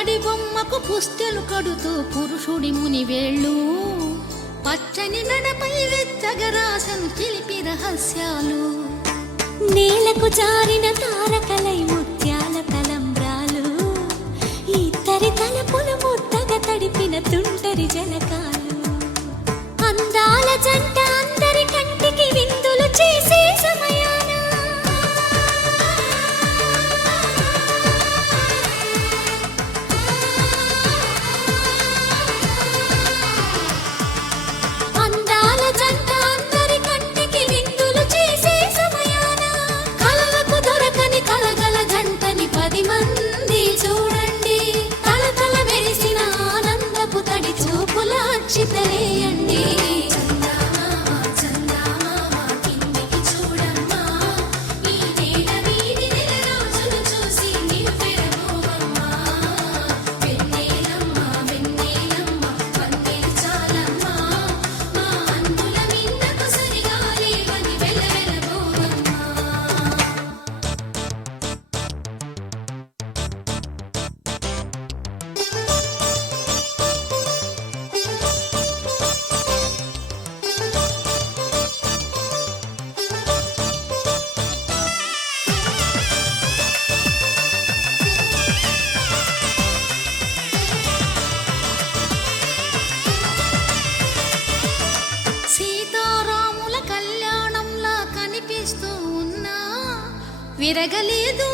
పుత్తడి బొమ్మకు పుస్తెలు కడుతూ పురుషుడి ముని వేళ్ళు పచ్చని మెడపై వెచ్చగరాసను చిలిపి రహస్యాలు నేలకు జారిన తారకలై ముత్యాల తలంబ్రాలు ఇద్దరి తలపులు ముద్దగా తడిపిన తుంటరి జలకాలు అందాల జంట అందరి కంటికి విందులు చేసే సమయాన అందాల జంట అందరి కంటికి విందులు చేసే సమయాన కలలకు దొరకని కలగల జంటని 10 మంది చూడండి తలతల మెరిసిన ఆనందపు తడి చూపుల అక్షితలేయండి సీతారాముల కళ్యాణంలా కనిపిస్తూ ఉన్నా విరగలేదు